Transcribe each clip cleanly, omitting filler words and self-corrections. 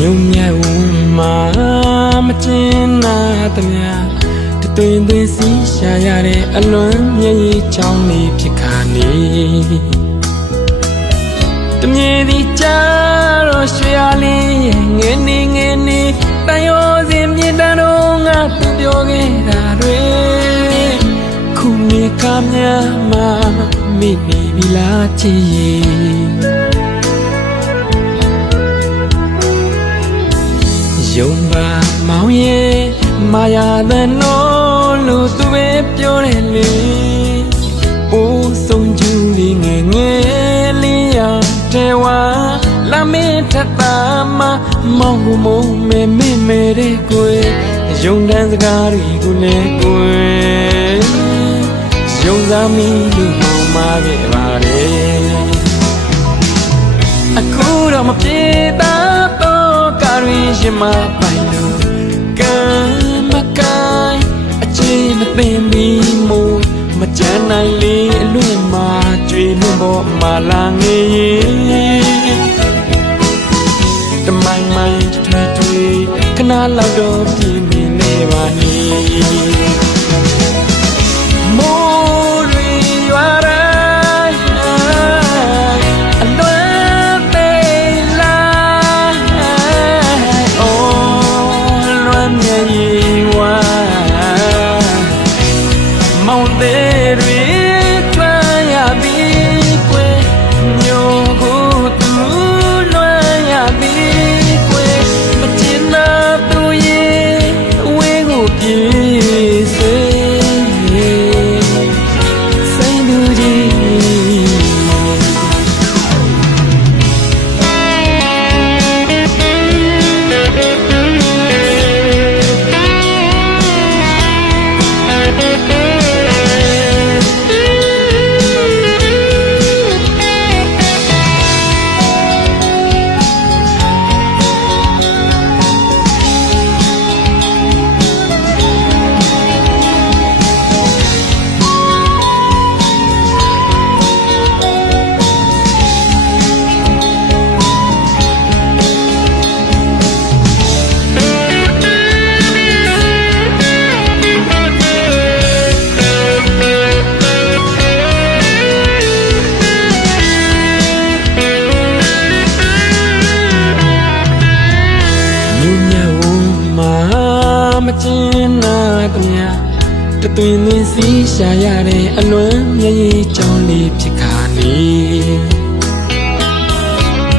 ညုံညံ့ဦးမှာမကျင်းနာသမျှတသွင်သွင်းစီရှာရတဲ့အလွန်မျက်ရည်ချောင်းလေးဖြစ်ခါနေတမြေဒီကြတော့ရွှေရလေးရဲ့ငယ်နေတန်ရောစင်မြေတန်းတော့ငါသူပြောခဲ့တာတွေခုနေကများမှမိနေပြီလားချစ်ရဲ့ယုံပါမောင်ရဲ့မာယာတဲ့နော်လို့သူပဲပြောတယ်လေအိုးဆုံးကျူးလေးငယ်လေးရောက်တဲ့ဝါလာမင်းထပ်တာမမောင်ကိုမုံမဲတဲ့ကိုယ်ယုံတန်းစကားတွေကိုလည်းကိုယ်ယုံစားမိလို့မောင်မာခဲ့ပါတယ်အခုတော့မပြေတာတော့ကားရင်းရှင်မပိုင်လို့ကံမကိုင်းအခြေမသိမီမို့မကြမ်းနိုင်လေအလွင့်မှာကြွေလွင့်ပေါ်မှာလာငေးတမိုင်းမိုင်းထွေခဏလောက်တော့ပြင်းနေလေပါနေမိုးရီရွာမကျင်းနာသမျှတသွင်သွင်းစီရှာရတဲ့အလွန်မျက်ရည်ချောင်းလေးဖြစ်ခါနေ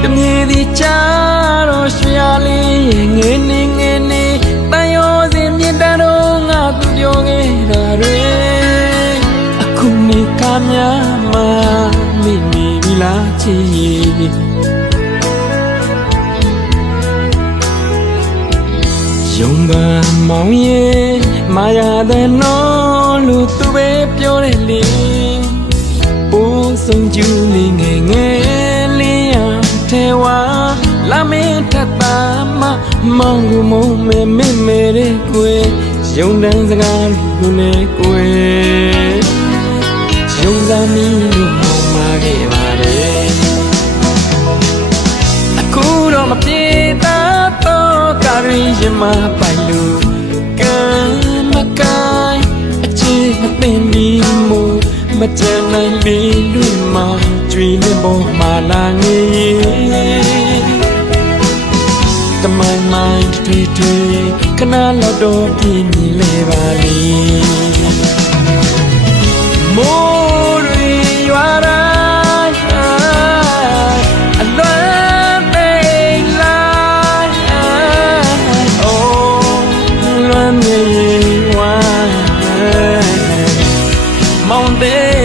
တမြေဒီကြတော့ရွှေရလေးရဲ့ငယ်နေတန်ရောစင်မြေတန်းတော့ငါသူပြောခဲ့တာတွေအခုနေကများမှမိနေပြီလားချစ်ရဲ့ယုံပါမောင်ရဲ့မာယာတဲ့နော်လို့သူပဲပြောတယ်လေအိုးဆုံးကျူးလေးငယ်လေးရောက်တဲ့ဝါလာမင်းထပ်တာမမောင်ကိုမုံမဲတဲ့ကိုယ်ယုံတန်းစကားကိုလည်းကိုယ်ယုံစားမိလို့မောင်မာခဲ့ပါတယ်အခုတော့မပြေတာတော့ကားရင်းရှင်မပိုင်လို့ကံမကိုင်းအခြေမသိမီမို့မကြမ်းနိုင်လေလွင့်မှာကြွေလွင့်ပေါ်မှာလာငေးတမိုင်းမိုင်းထွေခဏလောက်တော့ပြင်းနေလေပါလိမိုးရီရွာ သေး